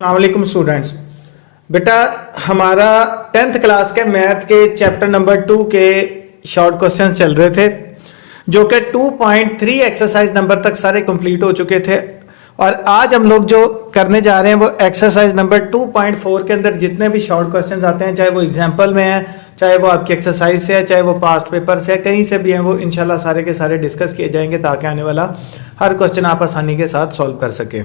अस्सलामुअलैकुम स्टूडेंट्स। बेटा हमारा 10th क्लास के मैथ के चैप्टर नंबर 2 के शॉर्ट क्वेश्चंस चल रहे थे जो कि 2.3 एक्सरसाइज नंबर तक सारे कंप्लीट हो चुके थे। और आज हम लोग जो करने जा रहे हैं वो एक्सरसाइज नंबर 2.4 के अंदर जितने भी शॉर्ट क्वेश्चंस आते हैं, चाहे वो एग्जाम्पल में है, चाहे वो आपकी एक्सरसाइज से है, चाहे वो पास्ट पेपर से है, कहीं से भी हैं, वो इंशाल्लाह सारे के सारे डिस्कस किए जाएंगे ताकि आने वाला हर क्वेश्चन आप आसानी के साथ सॉल्व कर सके।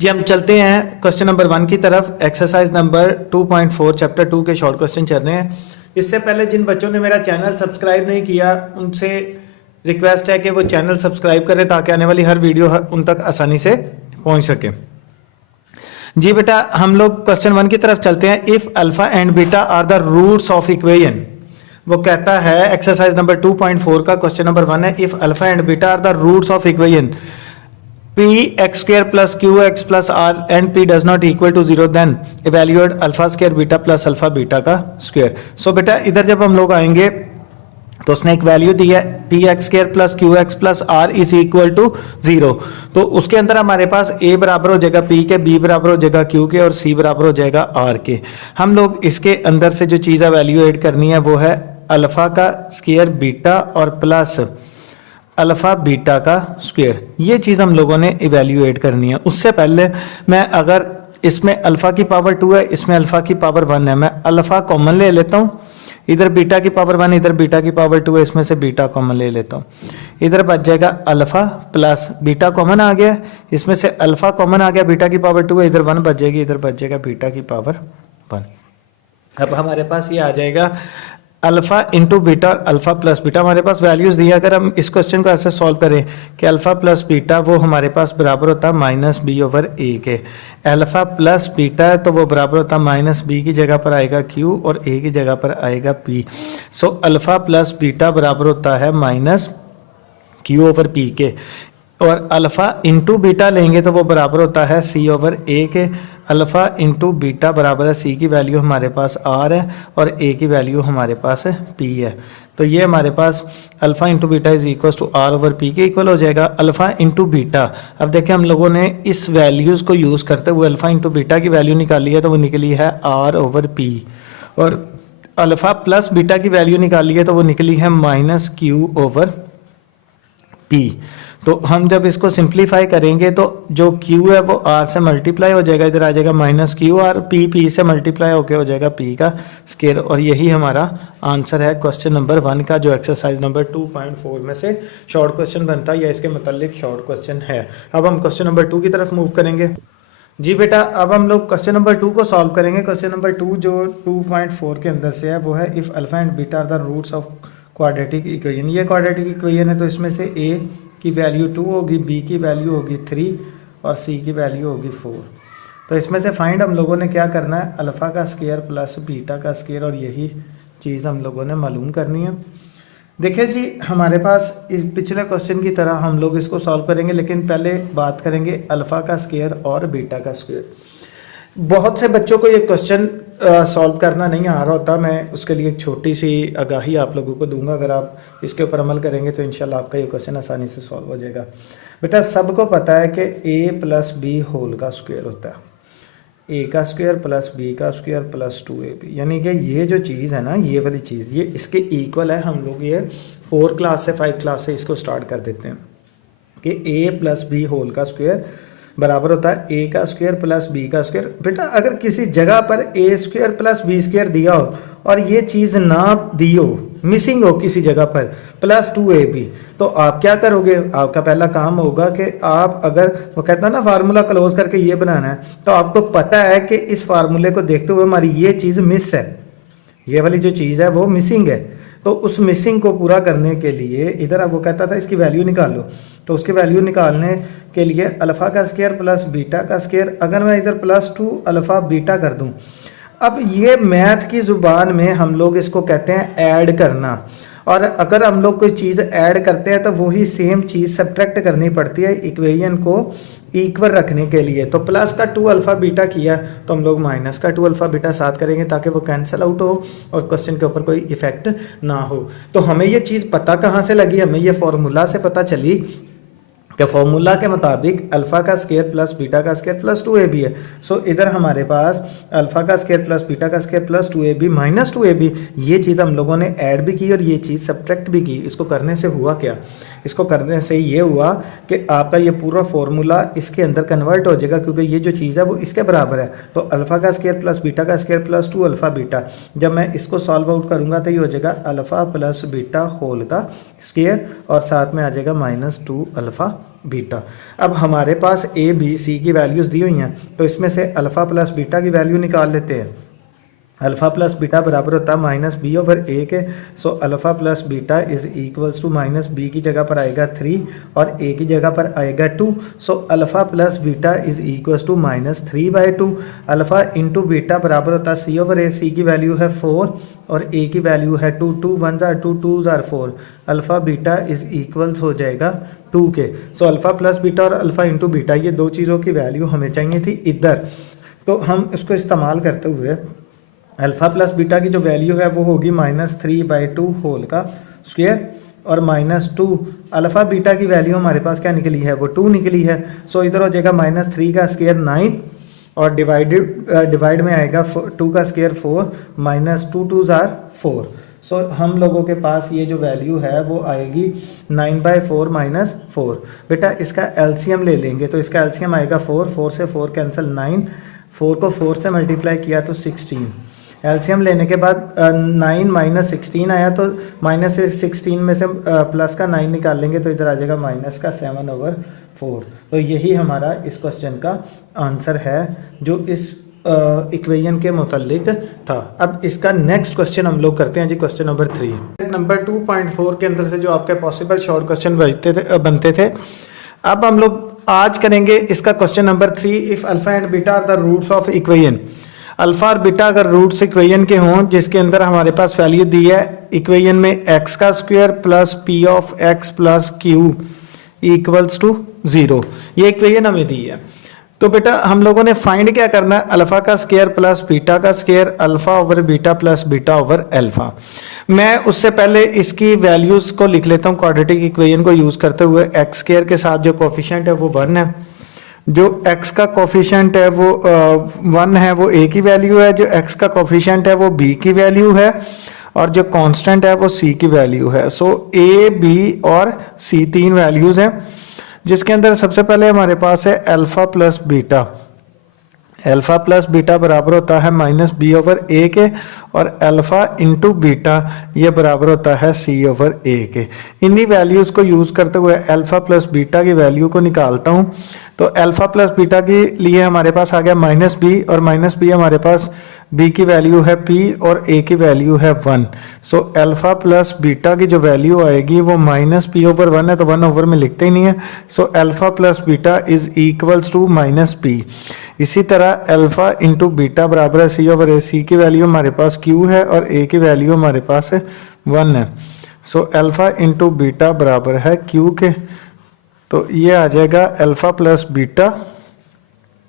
जी हम चलते हैं क्वेश्चन नंबर 1 की तरफ। एक्सरसाइज नंबर 2.4 चैप्टर 2 के शॉर्ट क्वेश्चन चल रहे हैं। इससे पहले जिन बच्चों ने मेरा चैनल सब्सक्राइब नहीं किया उनसे रिक्वेस्ट है कि वो चैनल सब्सक्राइब करें ताकि आने वाली हर वीडियो उन तक आसानी से पहुंच सके। जी बेटा हम लोग क्वेश्चन 1 की तरफ चलते हैं। If alpha and beta are the roots of equation, वो कहता है एक्सरसाइज नंबर 2.4 का क्वेश्चन नंबर 1 है। If alpha and beta are the roots of equation p x square plus q x plus r and p does not equal to 0 then evaluate alpha square beta plus alpha beta का square. सो बेटा इधर जब हम लोग आएंगे तो उसने एक वैल्यू दी है P X square plus Q X plus R is equal to 0। तो उसके अंदर हमारे पास a बराबर हो जाएगा p के, b बराबर हो जाएगा q के और c बराबर हो जाएगा r के। हम लोग इसके अंदर से जो चीज़ वैल्यूएट करनी है वो है अल्फा का स्क्वायर बीटा और प्लस अल्फा बीटा का स्क्वायर। ये चीज़ हम लोगों ने इवेल्युएट करनी है। उससे पहले मैं अगर इसमें अल्फा की पावर 2 है, इसमें अल्फा की पावर 1 है, मैं अल्फा कॉमन ले लेता हूँ। इधर बीटा की पावर 1, इधर बीटा की पावर 2 है, इसमें से बीटा कॉमन ले लेता हूँ। इधर बच जाएगा अल्फा प्लस बीटा कॉमन आ गया, इसमें से अल्फा कॉमन आ गया, बीटा की पावर 2 है, इधर 1 बच जाएगी, इधर बच जाएगा बीटा की पावर 1। अब हमारे पास ये आ जाएगा अल्फा इंटू बीटा और अल्फा प्लस बीटा। हमारे पास वैल्यूज दी है। अगर हम इस क्वेश्चन को ऐसे सॉल्व करें कि अल्फा प्लस बीटा वो हमारे पास बराबर होता है माइनस बी ओवर ए के। अल्फा प्लस बीटा है तो वो बराबर होता है माइनस बी की जगह पर आएगा क्यू और ए की जगह पर आएगा पी। सो अल्फा प्लस बीटा बराबर होता है माइनस क्यू ओवर पी के। और अल्फा इंटू बीटा लेंगे तो वो बराबर होता है सी ओवर ए के। अल्फा इंटू बीटा बराबर है सी की वैल्यू हमारे पास आर है और ए की वैल्यू हमारे पास पी है। तो ये हमारे पास alpha into beta is equal to R over P के इक्वल हो जाएगा। अल्फा इंटू बीटा, अब देखिए हम लोगों ने इस वैल्यूज को यूज करते हुए अल्फा इंटू बीटा की वैल्यू निकाली है तो वो निकली है आर ओवर पी। और अल्फा प्लस बीटा की वैल्यू निकाली है तो वो निकली है माइनस क्यू ओवर पी। तो हम जब इसको सिंप्लीफाई करेंगे तो जो Q है वो R से मल्टीप्लाई हो जाएगा, इधर आ जाएगा माइनस क्यू आर, P से मल्टीप्लाई होके हो जाएगा P का स्क्वायर। और यही हमारा आंसर है क्वेश्चन नंबर 1 का जो एक्सरसाइज नंबर 2.4 में से शॉर्ट क्वेश्चन बनता है या इसके मतलब शॉर्ट क्वेश्चन है। अब हम क्वेश्चन नंबर 2 की तरफ मूव करेंगे। जी बेटा अब हम लोग क्वेश्चन नंबर 2 को सॉल्व करेंगे। क्वेश्चन नंबर 2 जो 2.4 के अंदर से है वो है if alpha and beta are the roots of quadratic equation. ये क्वाड्रेटिक इक्वेशन है तो इसमें से a की वैल्यू 2 होगी, b की वैल्यू होगी 3 और c की वैल्यू होगी 4। तो इसमें से फाइंड हम लोगों ने क्या करना है अल्फा का स्क्वायर प्लस बीटा का स्क्वायर, और यही चीज़ हम लोगों ने मालूम करनी है। देखिए जी हमारे पास इस पिछले क्वेश्चन की तरह हम लोग इसको सॉल्व करेंगे, लेकिन पहले बात करेंगे अल्फा का स्क्वायर और बीटा का स्क्वायर। बहुत से बच्चों को ये क्वेश्चन सॉल्व करना नहीं आ रहा होता। मैं उसके लिए एक छोटी सी आगाही आप लोगों को दूंगा। अगर आप इसके ऊपर अमल करेंगे तो इंशाल्लाह आपका ये क्वेश्चन आसानी से सॉल्व हो जाएगा। बेटा सबको पता है कि a प्लस बी होल का स्क्वायर होता है a का स्क्वायर प्लस b का स्क्वायर प्लस 2ab, यानी कि ये जो चीज़ है ना ये वाली चीज़ ये इसके इक्वल है। हम लोग ये 4 क्लास से 5 क्लास से इसको स्टार्ट कर देते हैं कि a प्लस बी होल का स्क्वायर बराबर होता है a का स्क्वायर प्लस b का स्क्वायर। बेटा अगर किसी जगह पर a square plus b square दिया हो और ये चीज़ ना दी हो, मिसिंग हो किसी जगह पर प्लस 2ab, तो आप क्या करोगे? आपका पहला काम होगा कि आप अगर वो कहता है ना फार्मूला क्लोज करके ये बनाना है, तो आपको पता है कि इस फार्मूले को देखते हुए हमारी ये चीज़ मिस है, ये वाली जो चीज़ है वो मिसिंग है। तो उस मिसिंग को पूरा करने के लिए इधर अब वो कहता था इसकी वैल्यू निकाल लो, तो उसकी वैल्यू निकालने के लिए अल्फा का स्क्वायर प्लस बीटा का स्क्वायर, अगर मैं इधर प्लस 2 अल्फा बीटा कर दूं, अब ये मैथ की ज़ुबान में हम लोग इसको कहते हैं ऐड करना। और अगर हम लोग कोई चीज़ ऐड करते हैं तो वही सेम चीज़ सब्ट्रैक्ट करनी पड़ती है इक्वेशन को इक्वल रखने के लिए। तो प्लस का 2 अल्फा बीटा किया तो हम लोग माइनस का 2 अल्फा बीटा साथ करेंगे ताकि वो कैंसिल आउट हो और क्वेश्चन के ऊपर कोई इफेक्ट ना हो। तो हमें ये चीज़ पता कहाँ से लगी? हमें ये फॉर्मूला से पता चली कि फॉर्मूला के मुताबिक अल्फा का स्केयर प्लस बीटा का स्केयर प्लस 2ab है। सो इधर हमारे पास अल्फा का स्केयर प्लस बीटा का square plus 2ab minus 2ab, ये चीज़ हम लोगों ने ऐड भी की और ये चीज़ सब्ट्रैक्ट भी की। इसको करने से हुआ क्या, इसको करने से ये हुआ कि आपका ये पूरा फॉर्मूला इसके अंदर कन्वर्ट हो जाएगा, क्योंकि ये जो चीज़ है वो इसके बराबर है। तो अल्फा का स्केयर प्लस बीटा का स्केयर प्लस 2 अल्फा बीटा, जब मैं इसको सॉल्व आउट करूँगा तो ये हो जाएगा अल्फा प्लस बीटा होल का स्केयर और साथ में आ जाएगा माइनस 2 अल्फा बीटा। अब हमारे पास ए बी सी की वैल्यूज़ दी हुई हैं, तो इसमें से अल्फ़ा प्लस बीटा की वैल्यू निकाल लेते हैं। अल्फ़ा प्लस बीटा बराबर होता है माइनस बी ओवर ए के। So alpha plus beta is equals to minus B की जगह पर आएगा 3 और ए की जगह पर आएगा 2। So alpha plus beta is equals to minus 3/2। Alpha into beta बराबर होता है सी ओवर ए, सी की वैल्यू है 4 और ए की वैल्यू है 2, 2 1 jar 2, 2 jar 4। Alpha beta is equals हो जाएगा 2 के। सो अल्फ़ा प्लस बीटा और अल्फ़ा इंटू बीटा, ये दो चीज़ों की वैल्यू हमें चाहिए थी इधर, तो हम इसको इस्तेमाल करते हुए अल्फ़ा प्लस बीटा की जो वैल्यू है वो होगी माइनस 3/2 होल का स्क्वायर और माइनस 2 अल्फ़ा बीटा की वैल्यू हमारे पास क्या निकली है, वो 2 निकली है। सो इधर हो जाएगा माइनस 3 का स्क्वायर 9 और डिवाइड में आएगा 2 का स्क्वायर 4 माइनस 2 2 जार 4। सो हम लोगों के पास ये जो वैल्यू है वो आएगी 9/4 माइनस 4। बेटा इसका एलसीएम ले लेंगे तो इसका एलसीएम आएगा 4, 4 से 4 कैंसिल 9, 4 को 4 से मल्टीप्लाई किया तो 16। एलसीएम लेने के बाद 9 माइनस 16 आया, तो माइनस से 16 में से प्लस का 9 निकाल लेंगे तो इधर आ जाएगा माइनस का 7/4। तो यही हमारा इस क्वेश्चन का आंसर है जो इस इक्वेशन के मुतालिक था। अब इसका नेक्स्ट क्वेश्चन हम लोग करते हैं जी, क्वेश्चन नंबर 3। नंबर 2.4 के अंदर से जो आपके पॉसिबल शॉर्ट क्वेश्चन बनते थे, अब हम लोग आज करेंगे इसका question number 3। If alpha and beta are the roots of equation, alpha और बीटा अगर रूट्स इक्वेशन के हों जिसके अंदर हमारे पास वैल्यू दी है इक्वेशन में एक्स का square plus P of X plus Q equals to 0, ये इक्वेशन हमें दी है। तो बेटा हम लोगों ने फाइंड क्या करना है, अल्फा का स्क्वायर प्लस बीटा का square, alpha over beta plus beta over alpha. मैं उससे पहले इसकी वैल्यूज को लिख लेता हूँ क्वाड्रेटिक इक्वेशन को यूज करते हुए। एक्स स्क्वायर के साथ जो कोफिशिएंट है वो 1 है, जो x का कोफिशिएंट है वो 1 है, वो a की वैल्यू है, जो x का कोफिशिएंट है वो b की वैल्यू है और जो कांस्टेंट है वो c की वैल्यू है। सो a, b और c 3 वैल्यूज हैं, जिसके अंदर सबसे पहले हमारे पास है alpha plus beta. Alpha plus beta बराबर होता है माइनस बी ओवर ए के और अल्फा इंटू बीटा ये बराबर होता है सी ओवर ए के। इन्हीं वैल्यूज़ को यूज़ करते हुए अल्फा प्लस बीटा की वैल्यू को निकालता हूँ। तो अल्फा प्लस बीटा के लिए हमारे पास आ गया माइनस बी और माइनस बी हमारे पास b की वैल्यू है p और a की वैल्यू है 1। सो अल्फा प्लस बीटा की जो वैल्यू आएगी वो माइनस p ओवर 1 है, तो 1 ओवर में लिखते ही नहीं है। So alpha plus beta is equals to minus p। इसी तरह अल्फा इंटू बीटा बराबर है c ओवर a, c की वैल्यू हमारे पास q है और a की वैल्यू हमारे पास 1 है। सो अल्फा इंटू बीटा बराबर है q के, तो ये आ जाएगा alpha plus beta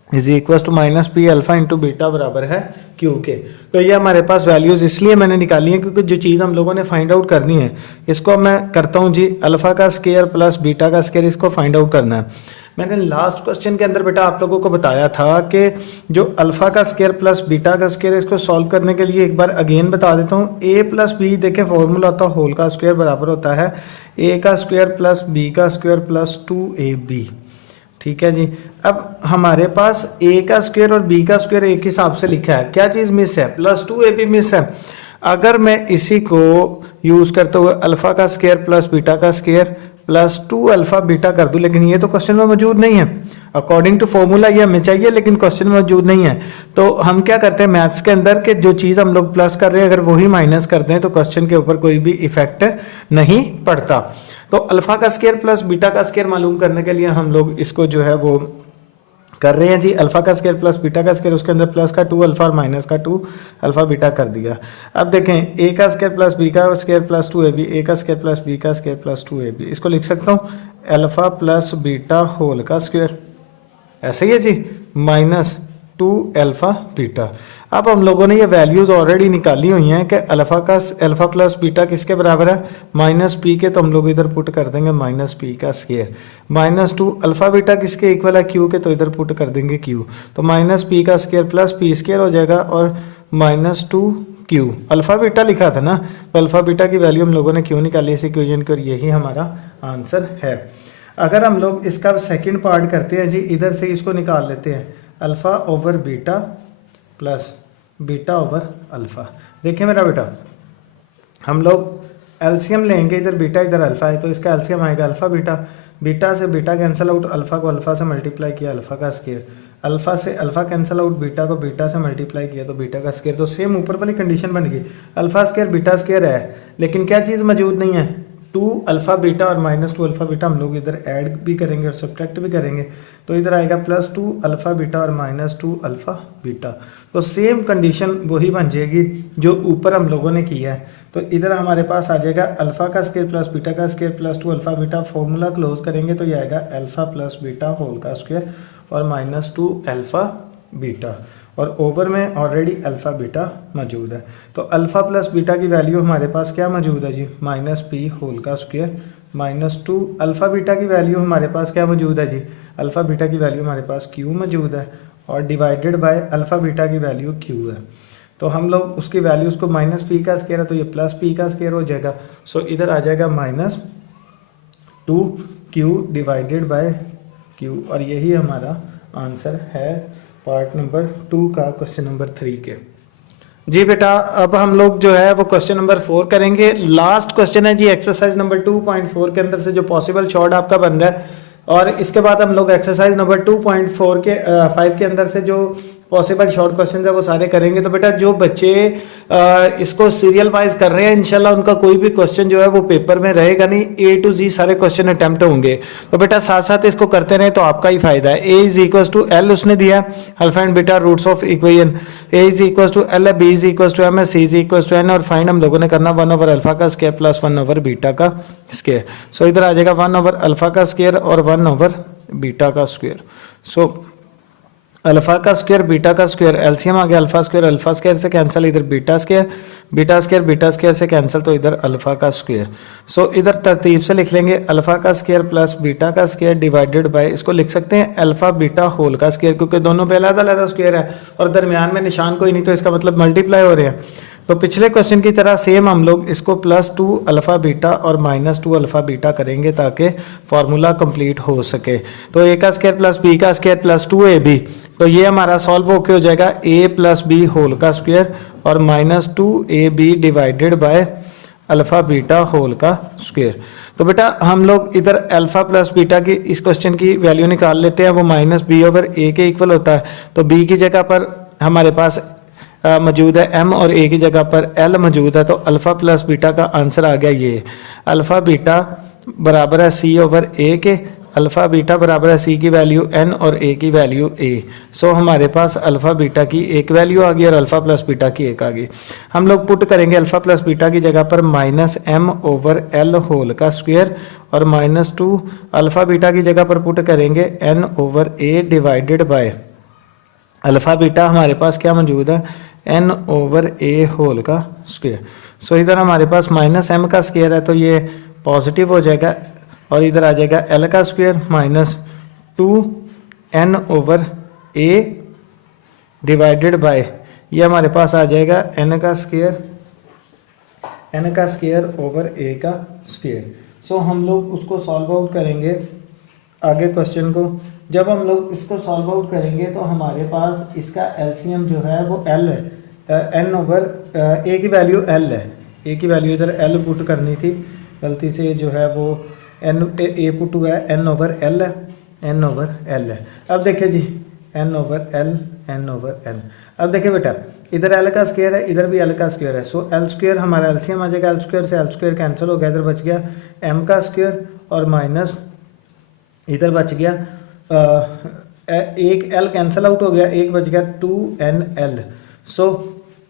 is equal to minus P alpha into beta बराबर है क्यू के। तो ये हमारे पास वैल्यूज इसलिए मैंने निकाली है क्योंकि जो चीज़ हम लोगों ने फाइंड आउट करनी है इसको मैं करता हूँ जी, अल्फा का स्केयर प्लस बीटा का स्केयर इसको फाइंड आउट करना है। मैंने लास्ट क्वेश्चन के अंदर बेटा आप लोगों को बताया था कि जो अल्फा का स्केयर प्लस बीटा का स्केयर इसको सॉल्व करने के लिए एक बार अगेन बता देता हूँ। ए प्लस बी देखें फॉर्मूला होता है होल का स्क्वायर बराबर होता है ए का स्क्वायर प्लस बी का स्क्वायर प्लस 2ab। ठीक है जी। अब हमारे पास a का स्क्वायर और b का स्क्वायर एक हिसाब से लिखा है, क्या चीज़ मिस है, प्लस 2ab मिस है। अगर मैं इसी को यूज़ करते हुए अल्फा का स्क्वायर प्लस बीटा का स्क्वायर प्लस 2 अल्फा बीटा कर दूं, लेकिन ये तो क्वेश्चन में मौजूद नहीं है। अकॉर्डिंग टू फॉर्मूला ये हमें चाहिए लेकिन क्वेश्चन में मौजूद नहीं है। तो हम क्या करते हैं मैथ्स के अंदर कि जो चीज़ हम लोग प्लस कर रहे हैं अगर वही माइनस कर दें तो क्वेश्चन के ऊपर कोई भी इफेक्ट नहीं पड़ता। तो अल्फा का स्क्वायर प्लस बीटा का स्क्वायर मालूम करने के लिए हम लोग इसको जो है वो कर रहे हैं जी। अल्फा का स्क्वायर प्लस बीटा का स्क्वायर, उसके अंदर प्लस का 2 अल्फा और माइनस का 2 अल्फा बीटा कर दिया। अब देखें ए का स्क्वायर प्लस बी का स्क्वायर प्लस 2ab, ए का स्क्वायर प्लस बी का स्क्वायर प्लस 2ab। इसको लिख सकता हूँ अल्फा प्लस बीटा होल का स्क्वायर, ऐसे ही है जी, माइनस टू अल्फ़ा बीटा। अब हम लोगों ने ये वैल्यूज़ ऑलरेडी निकाली हुई हैं कि अल्फ़ा प्लस बीटा किसके बराबर है, माइनस पी के, तो हम लोग इधर पुट कर देंगे माइनस पी का square. Minus two alpha beta किसके इक्वल है, क्यू के, तो इधर पुट कर देंगे क्यू, तो माइनस पी का स्क्वायर प्लस पी स्क्वायर हो जाएगा और minus to Q. Alpha beta लिखा था ना, तो अल्फ़ा बीटा की वैल्यू हम लोगों ने क्यों निकाली इस इक्वेशन की, और यही हमारा आंसर है। अगर हम लोग इसका सेकंड पार्ट करते हैं जी, इधर से इसको निकाल लेते हैं, alpha over beta plus beta over alpha. देखिए मेरा बेटा, हम लोग एलसीएम लेंगे, इधर बीटा इधर अल्फ़ा है, तो इसका एलसीएम आएगा अल्फ़ा बीटा, बीटा से बीटा कैंसिल आउट, अल्फ़ा को अल्फ़ा से मल्टीप्लाई किया, अल्फ़ा का स्क्वायर, अल्फ़ा से अल्फ़ा कैंसिल आउट, बीटा को बीटा से मल्टीप्लाई किया तो बीटा का स्क्वायर। तो सेम ऊपर वाली कंडीशन बन गई, अल्फ़ा स्क्वायर बीटा स्क्वायर है, लेकिन क्या चीज़ मौजूद नहीं है, टू अल्फ़ा बीटा और माइनस टू अल्फ़ा बीटा। हम लोग इधर ऐड भी करेंगे और सब्ट्रैक्ट भी करेंगे, तो इधर आएगा प्लस टू अल्फ़ा बीटा और माइनस टू अल्फ़ा बीटा। तो सेम कंडीशन वही बन जाएगी जो ऊपर हम लोगों ने किया है। तो इधर हमारे पास आ जाएगा अल्फ़ा का स्क्वायर प्लस बीटा का square plus to alpha beta, formula close करेंगे तो ये आएगा अल्फ़ा प्लस बीटा होल का स्क्वायर और माइनस टू अल्फ़ा बीटा, और ओवर में ऑलरेडी अल्फ़ा बीटा मौजूद है। तो अल्फ़ा प्लस बीटा की वैल्यू हमारे पास क्या मौजूद है जी, माइनस पी होल का square minus two alpha beta की वैल्यू हमारे पास क्या मौजूद है जी, अल्फ़ा बीटा की वैल्यू हमारे पास क्यू मौजूद है और डिवाइडेड बाय अल्फ़ा बीटा की वैल्यू क्यू है। तो हम लोग उसकी वैल्यू, उसको माइनस पी का स्क्वायर है तो ये प्लस पी का स्क्वायर हो जाएगा। सो इधर आ जाएगा minus two Q divided by Q, और यही हमारा आंसर है पार्ट नंबर 2 का क्वेश्चन नंबर 3 के। जी बेटा, अब हम लोग जो है वो क्वेश्चन नंबर 4 करेंगे। लास्ट क्वेश्चन है जी एक्सरसाइज नंबर 2.4 के अंदर से जो पॉसिबल शॉर्ट आपका बन रहा है, और इसके बाद हम लोग एक्सरसाइज नंबर 2.4 के 5 के अंदर से जो पॉसिबल शॉर्ट क्वेश्चन है वो सारे करेंगे। तो बेटा जो बच्चे इसको सीरियल वाइज कर रहे हैं, इंशाल्लाह उनका कोई भी क्वेश्चन जो है वो पेपर में रहेगा नहीं, ए टू जी सारे क्वेश्चन अटेम्प्ट होंगे। तो बेटा साथ साथ इसको करते रहे तो आपका ही फायदा है। A is equal to L उसने दिया, alpha and beta roots of equation, A is equal to L, B is equal to M, C is equal to N, और फाइंड हम लोगों ने करना 1 ओवर अल्फा का स्क्वायर प्लस 1 ओवर बीटा का square. So इधर आ जाएगा 1 ओवर अल्फा का स्क्वायर और 1 ओवर बीटा का स्क्वायर। सो अल्फा का स्क्वायर बीटा का स्क्वायर, एलसीएम आ गया अल्फा स्क्वायर से कैंसिल, इधर बीटा स्क्वायर से कैंसिल, तो इधर अल्फा का स्क्वायर। सो इधर तरतीब से लिख लेंगे अल्फा का स्क्वायर प्लस बीटा का स्क्वायर डिवाइडेड बाय, इसको लिख सकते हैं अल्फा बीटा होल का स्क्वायर, क्योंकि दोनों पे अलग-अलग स्क्वायर है और दरमियान में निशान कोई नहीं, तो इसका मतलब मल्टीप्लाई हो रहे हैं। तो पिछले क्वेश्चन की तरह सेम हम लोग इसको प्लस टू अल्फा बीटा और माइनस टू अल्फा बीटा करेंगे ताकि फार्मूला कंप्लीट हो सके। तो ए का स्क्वायर प्लस बी का square plus two A B, तो ये हमारा सॉल्व होके हो जाएगा ए प्लस बी होल का स्क्वायर और minus two A B divided by alpha beta whole का स्क्वायर। तो बेटा हम लोग इधर अल्फा प्लस बीटा की इस क्वेश्चन की वैल्यू निकाल लेते हैं, वो माइनस बी ओवर ए के इक्वल होता है। तो बी की जगह पर हमारे पास मौजूद है m और a की जगह पर l मौजूद है, तो अल्फा प्लस बीटा का आंसर आ गया ये, अल्फा बीटा बराबर है c ओवर a के, अल्फा बीटा बराबर है c की वैल्यू n और a की वैल्यू a। सो हमारे पास अल्फा बीटा की एक वैल्यू आ गई और अल्फा प्लस बीटा की एक आ गई। हम लोग पुट करेंगे अल्फा प्लस बीटा की जगह पर minus m over l whole का स्क्वायर और माइनस टू अल्फा बीटा की जगह पर पुट करेंगे n over a divided by alpha beta हमारे पास क्या मौजूद है, n ओवर a होल का स्क्वायर। सो इधर हमारे पास माइनस m का स्क्वायर है तो ये पॉजिटिव हो जाएगा और इधर आ जाएगा l का square minus two n over a divided bye, ये हमारे पास आ जाएगा n का स्क्वायर ओवर a का स्क्वायर। सो हम लोग उसको सॉल्व आउट करेंगे आगे क्वेश्चन को। जब हम लोग इसको सॉल्व आउट करेंगे तो हमारे पास इसका एलसीएम जो है वो l है, n ओवर a की वैल्यू l है, a की वैल्यू इधर l पुट करनी थी, गलती से जो है वो n a पुट हुआ है, n ओवर l है, n ओवर l है। अब देखिए जी n ओवर l। अब देखिए बेटा इधर l का स्क्वायर है, इधर भी l का स्क्वायर है, सो l स्क्वायर हमारा एलसीएम आ जाएगा, l स्क्वायर से l स्क्वायर कैंसिल हो गया, इधर बच गया m का स्क्वायर और माइनस इधर बच गया एक l कैंसिल आउट हो गया, एक बच गया 2nl। सो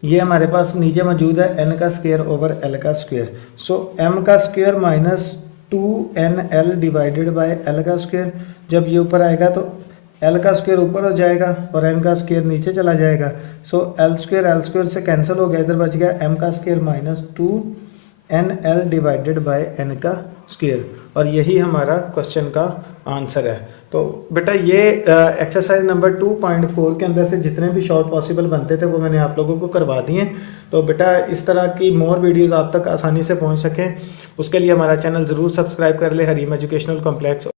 ये हमारे पास नीचे मौजूद है n का स्क्वायर ओवर l का स्क्वायर। सो m का square minus 2nl divided bye l का स्क्वायर, जब ये ऊपर आएगा तो एल का स्क्वायर ऊपर हो जाएगा और एन का स्क्वायर नीचे चला जाएगा। सो एल स्क्वायर से कैंसिल हो गया, इधर बच गया एम का square minus 2nl divided by N का स्क्वायर, और यही हमारा क्वेश्चन का आंसर है। तो बेटा ये एक्सरसाइज नंबर 2.4 के अंदर से जितने भी शॉर्ट पॉसिबल बनते थे वो मैंने आप लोगों को करवा दिए। तो बेटा इस तरह की मोर वीडियोस आप तक आसानी से पहुंच सकें उसके लिए हमारा चैनल ज़रूर सब्सक्राइब कर ले, हरीम एजुकेशनल कॉम्प्लेक्स।